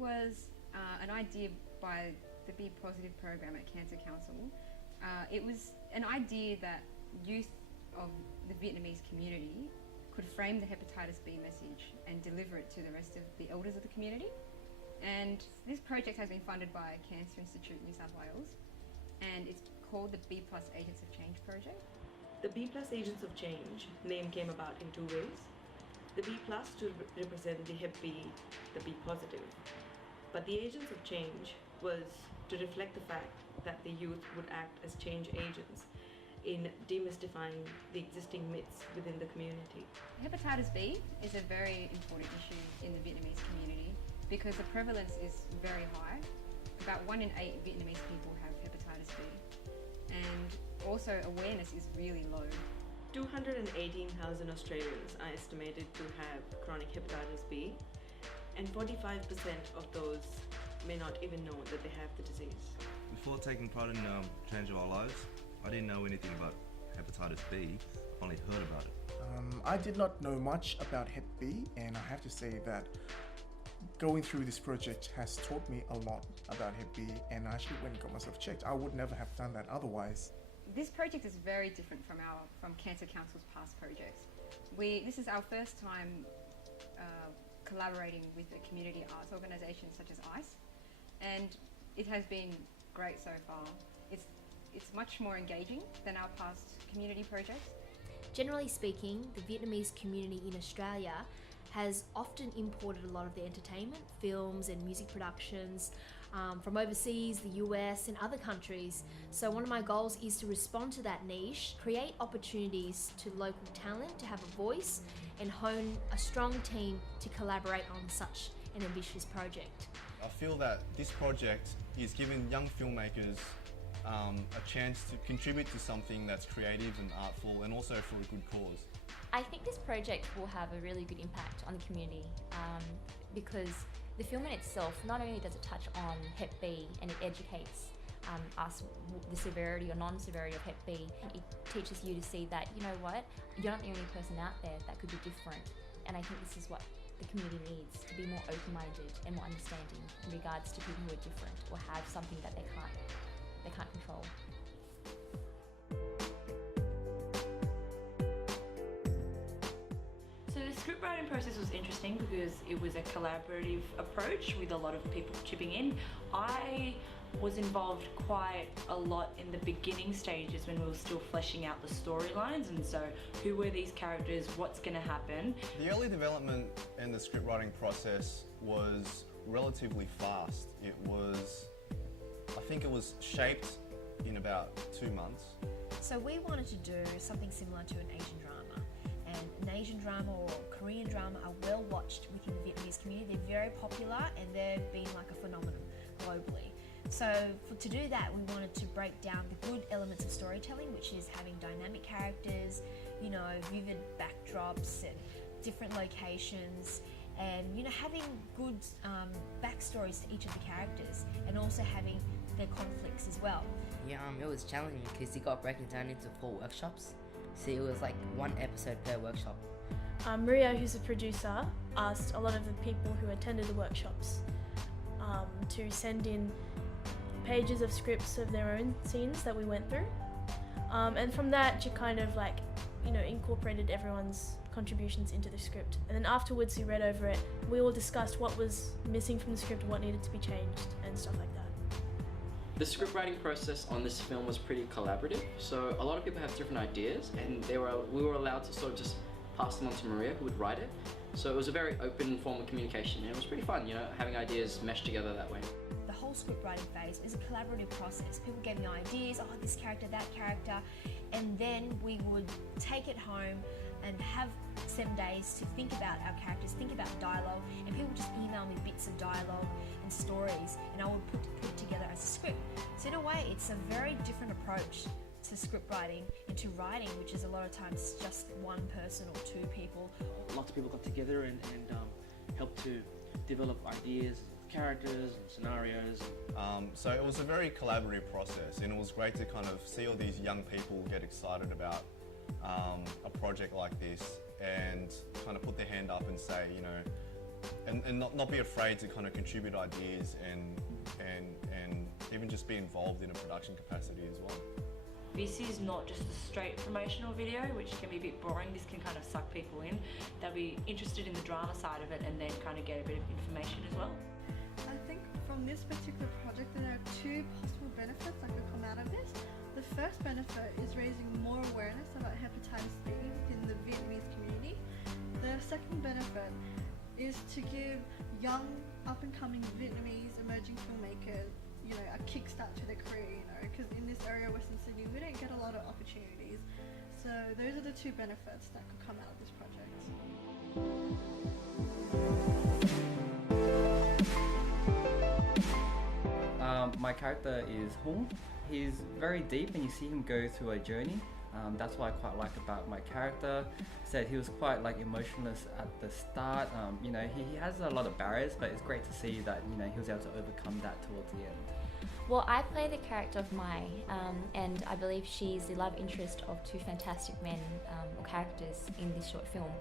was an idea by the Be Positive program at Cancer Council. It was an idea that youth of the Vietnamese community could frame the hepatitis B message and deliver it to the rest of the elders of the community. And this project has been funded by Cancer Institute New South Wales, and it's called the B Plus Agents of Change project. The B Plus Agents of Change name came about in two ways. The B Plus to represent the Hep B, the B positive. But the Agents of Change was to reflect the fact that the youth would act as change agents in demystifying the existing myths within the community. Hepatitis B is a very important issue in the Vietnamese community because the prevalence is very high. About 1 in 8 Vietnamese people have hepatitis B, and also awareness is really low. 218,000 Australians are estimated to have chronic hepatitis B, and 45% of those may not even know that they have the disease. Before taking part in Change of Our Lives, I didn't know anything about hepatitis B, only heard about it. I did not know much about Hep B, and I have to say that going through this project has taught me a lot about Hep B, and I actually went and got myself checked. I would never have done that otherwise. This project is very different from Cancer Council's past projects. This is our first time collaborating with a community arts organisation such as ICE, and it has been great so far. It's much more engaging than our past community projects. Generally speaking, the Vietnamese community in Australia has often imported a lot of their entertainment, films and music productions from overseas, the US and other countries. So one of my goals is to respond to that niche, create opportunities to local talent to have a voice and hone a strong team to collaborate on such an ambitious project. I feel that this project is giving young filmmakers a chance to contribute to something that's creative and artful and also for a good cause. I think this project will have a really good impact on the community because the film in itself, not only does it touch on Hep B and it educates us the severity or non-severity of Hep B, it teaches you to see that, you know what, you're not the only person out there that could be different. And I think this is what the community needs, to be more open-minded and more understanding in regards to people who are different or have something that they can't control. So the script writing process was interesting because it was a collaborative approach with a lot of people chipping in. I was involved quite a lot in the beginning stages when we were still fleshing out the storylines, and so who were these characters, what's going to happen. The early development in the script writing process was relatively fast. I think it was shaped in about 2 months. So we wanted to do something similar to an Asian drama. And an Asian drama or Korean drama are well watched within the Vietnamese community. They're very popular and they've been like a phenomenon globally. So to do that, we wanted to break down the good elements of storytelling, which is having dynamic characters, you know, vivid backdrops and different locations, and you know, having good backstories to each of the characters, and also having their conflicts as well. Yeah, it was challenging because it got broken down into 4 workshops. So it was like 1 episode per workshop. Maria, who's the producer, asked a lot of the people who attended the workshops to send in pages of scripts of their own scenes that we went through. And from that, she kind of like, you know, incorporated everyone's contributions into the script. And then afterwards, we read over it. We all discussed what was missing from the script, what needed to be changed, and stuff like that. The script writing process on this film was pretty collaborative, so a lot of people have different ideas, and we were allowed to sort of just pass them on to Maria, who would write it. So it was a very open form of communication, and it was pretty fun, you know, having ideas mesh together that way. The whole script writing phase is a collaborative process. People gave me ideas, oh, this character, that character, and then we would take it home and have 7 days to think about our characters, think about dialogue, and people just email me bits of dialogue and stories, and I would put it together as a script. So in a way, it's a very different approach to script writing and to writing, which is a lot of times just one person or 2 people. Lots of people got together and helped to develop ideas, characters and scenarios. So it was a very collaborative process, and it was great to kind of see all these young people get excited about a project like this and kind of put their hand up and say, you know, and not be afraid to kind of contribute ideas and even just be involved in a production capacity as well. This is not just a straight promotional video, which can be a bit boring. This can kind of suck people in. They'll be interested in the drama side of it and then kind of get a bit of information as well. I think from this particular project there are two possible benefits that could come out of this. The first benefit is raising more awareness about hepatitis B within the Vietnamese community. The second benefit is to give young up-and-coming Vietnamese emerging filmmakers, you know, a kickstart to their career, you know, because in this area of Western Sydney we don't get a lot of opportunities. So those are the two benefits that could come out of this project. My character is Hung. He's very deep and you see him go through a journey. That's what I quite like about my character. Said he was quite like emotionless at the start. You know, he has a lot of barriers, but it's great to see that, you know, he was able to overcome that towards the end. Well, I play the character of Mai, and I believe she's the love interest of two fantastic men or characters in this short film.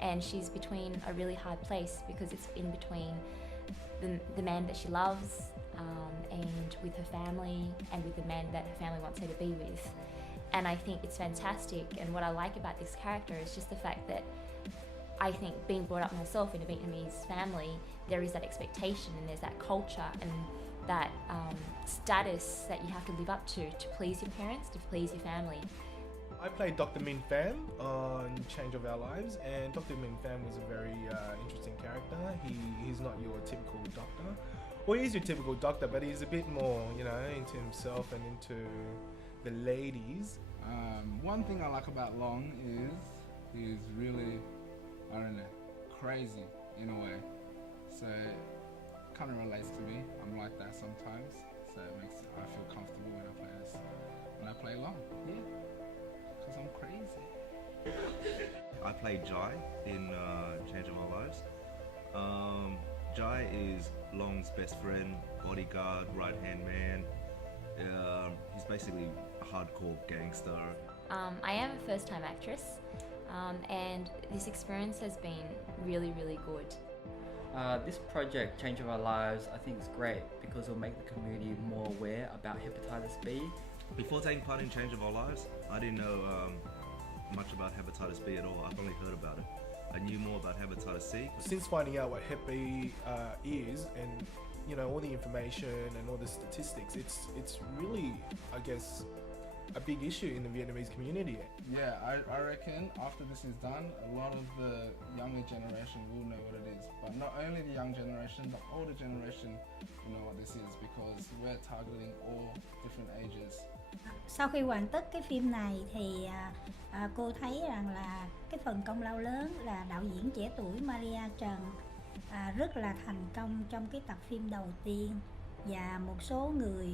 And she's between a really hard place because it's in between the man that she loves and with her family and with the man that her family wants her to be with. And I think it's fantastic, and what I like about this character is just the fact that I think being brought up myself in a Vietnamese family, there is that expectation and there's that culture and that status that you have to live up to please your parents, to please your family. I played Dr. Min Pham on Change of Our Lives, and Dr. Min Pham was a very interesting character. He's not your typical doctor. Well, he is your typical doctor, but he's a bit more, you know, into himself and into the ladies. One thing I like about Long is he's really, I don't know, crazy in a way. So it kind of relates to me. I'm like that sometimes. So it makes I feel comfortable when I play Long. Yeah, because I'm crazy. I played Jai in Change of Our Lives. Jai is Long's best friend, bodyguard, right-hand man. He's basically a hardcore gangster. I am a first-time actress, and this experience has been really, really good. This project, Change of Our Lives, I think is great because it'll make the community more aware about hepatitis B. Before taking part in Change of Our Lives, I didn't know much about hepatitis B at all. I've only heard about it. I knew more about hepatitis C. Since finding out what Hep B is, and you know, all the information and all the statistics, it's really, I guess, a big issue in the Vietnamese community. Yeah, I reckon after this is done, a lot of the younger generation will know what it is. But not only the young generation, the older generation will know what this is because we're targeting all different ages. Sau khi hoàn tất cái phim này thì cô thấy rằng là cái phần công lao lớn là đạo diễn trẻ tuổi Maria Trần rất là thành công trong cái tập phim đầu tiên, và một số người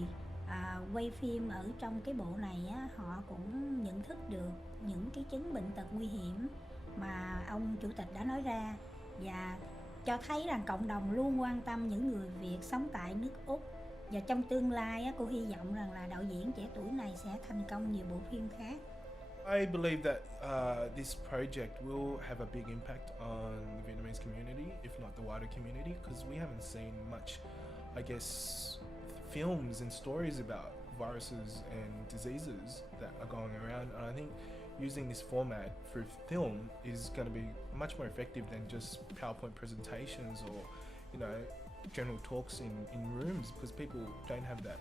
quay phim ở trong cái bộ này á, họ cũng nhận thức được những cái chứng bệnh tật nguy hiểm mà ông chủ tịch đã nói ra, và cho thấy rằng cộng đồng luôn quan tâm những người Việt sống tại nước Úc. Và trong tương lai á, cô hy vọng rằng là đạo diễn trẻ tuổi này sẽ thành công nhiều bộ phim khác. I believe that this project will have a big impact on the Vietnamese community, if not the wider community, because we haven't seen much, I guess, films and stories about viruses and diseases that are going around. And I think using this format for film is going to be much more effective than just PowerPoint presentations or, you know, general talks in rooms, because people don't have that,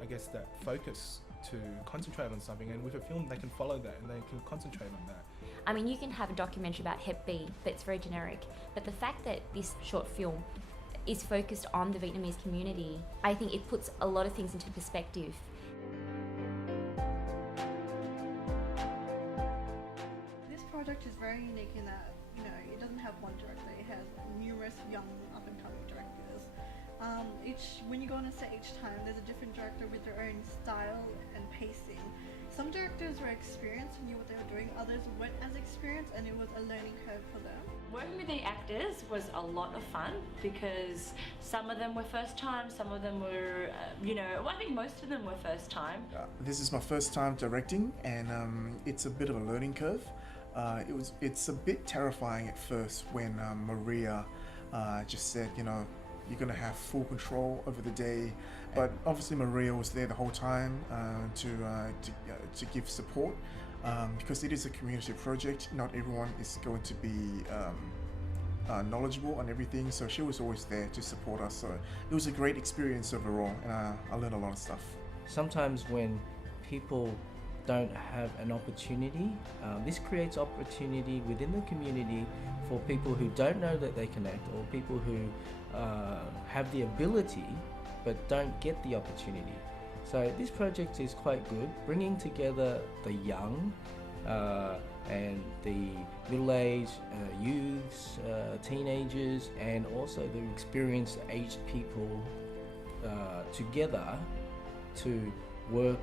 I guess, that focus to concentrate on something, and with a film they can follow that and they can concentrate on that. I mean, you can have a documentary about Hep B, but it's very generic. But the fact that this short film is focused on the Vietnamese community, I think it puts a lot of things into perspective. This project is very unique in that, you know, it doesn't have one director, it has numerous young up-and-coming directors. When you go on a set each time, there's a different director with their own style and pacing. Some directors were experienced and knew what they were doing, others weren't as experienced, and it was a learning curve for them. Working with the actors was a lot of fun because some of them were first time, some of them were, I think most of them were first time. This is my first time directing, and it's a bit of a learning curve. It's a bit terrifying at first when Maria just said, you know, you're gonna have full control over the day. But obviously Maria was there the whole time to give support, because it is a community project. Not everyone is going to be knowledgeable on everything, so she was always there to support us. So it was a great experience overall, and I learned a lot of stuff. Sometimes when people don't have an opportunity, this creates opportunity within the community for people who don't know that they connect, or people who have the ability but don't get the opportunity. So this project is quite good, bringing together the young and the middle-aged, youths, teenagers, and also the experienced aged people together to work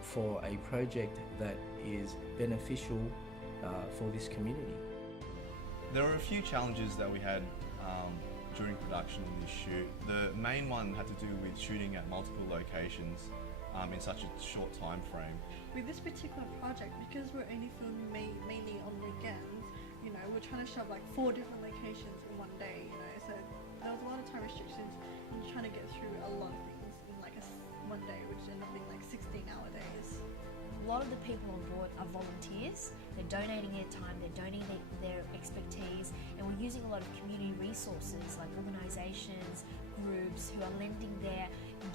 for a project that is beneficial for this community. There were a few challenges that we had during production of this shoot. The main one had to do with shooting at multiple locations in such a short time frame. With this particular project, because we're only filming mainly on weekends, you know, we're trying to shove like 4 different locations in one day, you know, so there was a lot of time restrictions and trying to get through a lot of things in like one day, which ended up being like 16-hour days. A lot of the people on board are volunteers. They're donating their time, they're donating their expertise, and we're using a lot of community resources like organisations, groups who are lending their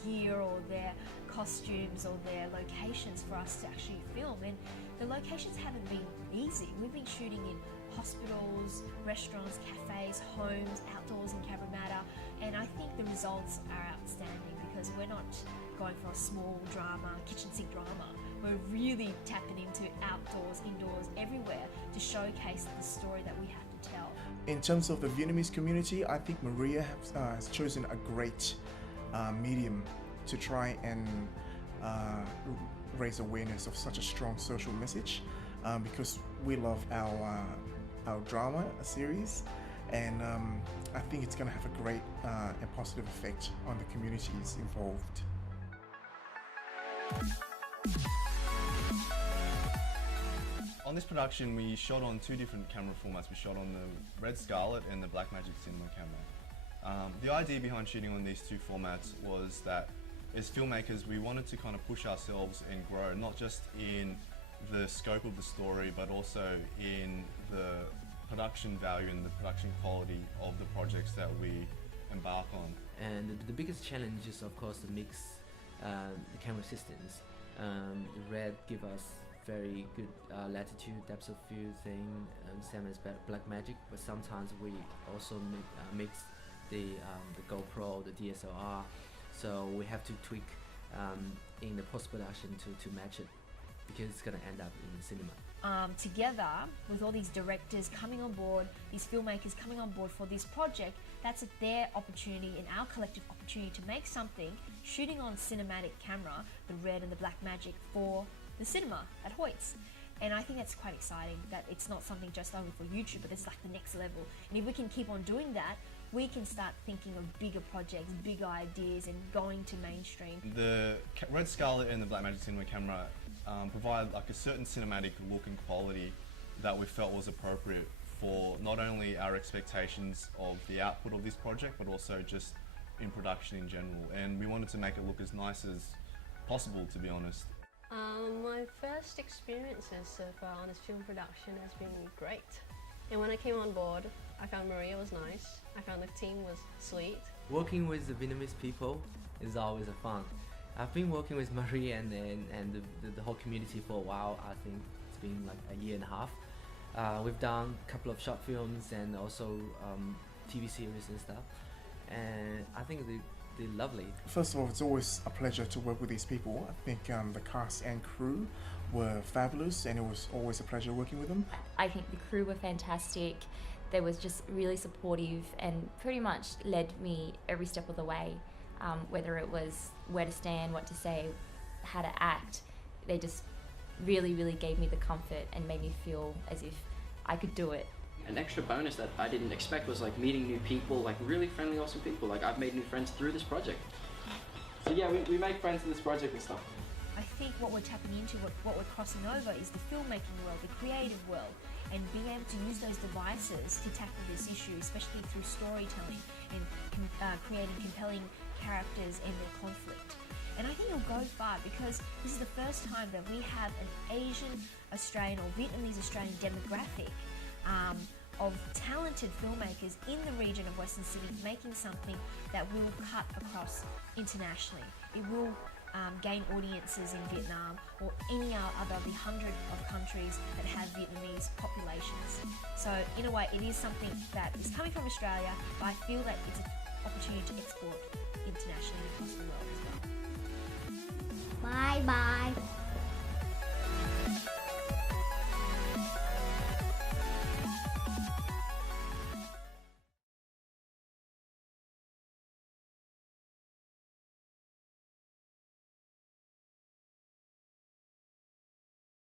gear or their costumes or their locations for us to actually film. And the locations haven't been easy. We've been shooting in hospitals, restaurants, cafes, homes, outdoors in Cabramatta, and I think the results are outstanding because we're not going for a small drama, kitchen sink drama. We're really tapping into outdoors, indoors, everywhere to showcase the story that we have to tell. In terms of the Vietnamese community, I think Maria has chosen a great medium to try and raise awareness of such a strong social message, because we love our drama series, and I think it's going to have a great and positive effect on the communities involved. On this production, we shot on 2 different camera formats. We shot on the Red Scarlet and the Blackmagic Cinema camera. The idea behind shooting on these 2 formats was that as filmmakers, we wanted to kind of push ourselves and grow, not just in the scope of the story, but also in the production value and the production quality of the projects that we embark on. And the biggest challenge is, of course, the mix, the camera systems. The Red give us very good latitude, depth of field thing, same as Blackmagic, but sometimes we also mix the GoPro, the DSLR, so we have to tweak in the post-production to match it, because it's going to end up in the cinema. Together with all these directors coming on board, these filmmakers coming on board for this project, that's their opportunity and our collective opportunity to make something, shooting on cinematic camera, the Red and the Blackmagic, for the cinema at Hoyts. And I think that's quite exciting, that it's not something just only for YouTube, but it's like the next level. And if we can keep on doing that, we can start thinking of bigger projects, bigger ideas, and going to mainstream. The Red Scarlet and the Blackmagic Cinema camera provide like a certain cinematic look and quality that we felt was appropriate for not only our expectations of the output of this project, but also just in production in general. And we wanted to make it look as nice as possible, to be honest. My first experiences so far on this film production has been great. And when I came on board, I found Maria was nice, I found the team was sweet. Working with the Vietnamese people is always a fun. I've been working with Maria and the whole community for a while. I think it's been like a year and a half. We've done a couple of short films and also TV series and stuff. And I think they're lovely. First of all, it's always a pleasure to work with these people. I think the cast and crew were fabulous, and it was always a pleasure working with them. I think the crew were fantastic. They was just really supportive and pretty much led me every step of the way. Whether it was where to stand, what to say, how to act, they just really, really gave me the comfort and made me feel as if I could do it. An extra bonus that I didn't expect was like meeting new people, like really friendly, awesome people. Like I've made new friends through this project. So yeah, we make friends in this project and stuff. I think what we're tapping into, what we're crossing over, is the filmmaking world, the creative world. and being able to use those devices to tackle this issue, especially through storytelling and creating compelling characters and their conflict. And I think it'll go far because this is the first time that we have an Asian Australian or Vietnamese Australian demographic of talented filmmakers in the region of Western Sydney making something that will cut across internationally. It will gain audiences in Vietnam or any other of the hundred of countries that have Vietnamese populations. So in a way, it is something that is coming from Australia, but I feel that it's an opportunity to export internationally across the world as well. Bye bye.